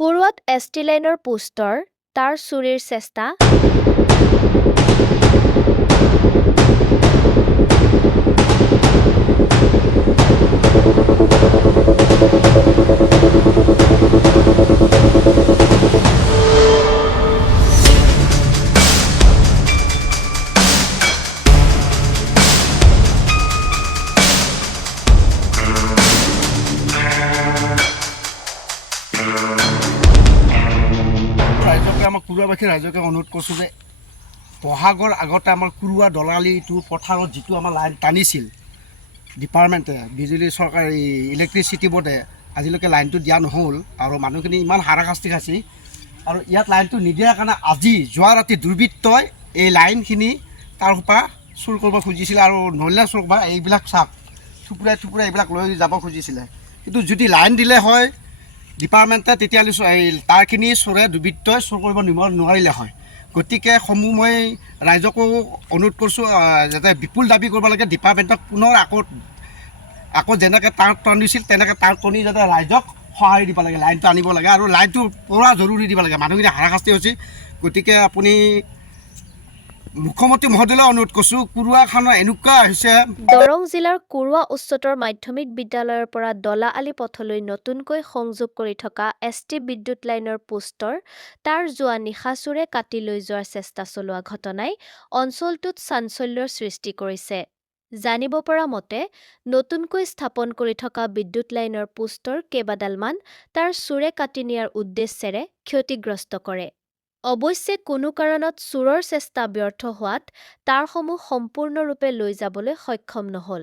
কোৰুৱাত ST. লাইনৰ পোষ্টৰ, তাৰ চুৰিৰ চেষ্টা। ৰাইজকে আমাৰ কুৰুৱাবাসী ৰাইজকে অনুৰোধ কৰিছোঁ যে বহাগৰ আগতে আমাৰ কুৰুৱা দলালিটো পথাৰত যিটো আমাৰ লাইন টানিছিল ডিপাৰ্টমেণ্টে বিজুলী চৰকাৰী ইলেক্ট্ৰিচিটি বোৰ্ডে আজিলৈকে লাইনটো দিয়া নহ'ল আৰু মানুহখিনি ইমান হাৰাশাস্তি খাইছে আৰু ইয়াত লাইনটো নিদিয়াৰ কাৰণে আজি যোৱা ৰাতি দুৰ্বৃত্তই এই লাইনখিনি তাৰ পৰা চুৰ কৰিব খুজিছিলে আৰু নলিনা চুৰ বা এইবিলাক চাপ থুপুৰাই থুপুৰাই এইবিলাক লৈ যাব খুজিছিলে। কিন্তু যদি লাইন দিলে হয় ডিপাৰ্টমেণ্টে তেতিয়াহ'লে তাৰখিনি চোৰে দুৰ্বৃত্তই চুৰ কৰিব নোৱাৰিলে হয়। গতিকে মই ৰাইজকো অনুৰোধ কৰিছোঁ যাতে বিপুল দাবী কৰিব লাগে ডিপাৰ্টমেণ্টক পুনৰ আকৌ যেনেকৈ তাৰ টানিছিল তেনেকৈ তাৰ টানি যাতে ৰাইজক সঁহাৰি দিব লাগে, লাইনটো আনিব লাগে আৰু লাইনটো পূৰা জৰুৰী দিব লাগে। মানুহখিনি হাৰাশাস্তি হৈছে। গতিকে আপুনি মুখ্যমন্ত্ৰী মহোদয়লৈ অনুৰোধ কৰিছোঁ, কুৰুৱাখনৰ এনেকুৱা হৈছে। দৰং জিলাৰ কোৰুৱা উচ্চতৰ মাধ্যমিক বিদ্যালয়ৰ পৰা দলা আলি পথলৈ নতুনকৈ সংযোগ কৰি থকা এছ.টি. বিদ্যুৎ লাইনৰ পোষ্টৰ, তাৰ যোৱা নিশা চোৰে কাটি লৈ যোৱাৰ চেষ্টা চলোৱা ঘটনাই অঞ্চলটোত চাঞ্চল্যৰ সৃষ্টি কৰিছে। জানিব পৰা মতে, নতুনকৈ স্থাপন কৰি থকা বিদ্যুৎ লাইনৰ পোষ্টৰ কেইবাডালমান তাৰ চোৰে কাটি নিয়াৰ উদ্দেশ্যেৰে ক্ষতিগ্ৰস্ত কৰে। অৱশ্যে কোনো কাৰণত চোৰৰ চেষ্টা ব্যৰ্থ হোৱাত তাঁৰসমূহ সম্পূৰ্ণৰূপে লৈ যাবলৈ সক্ষম নহ'ল।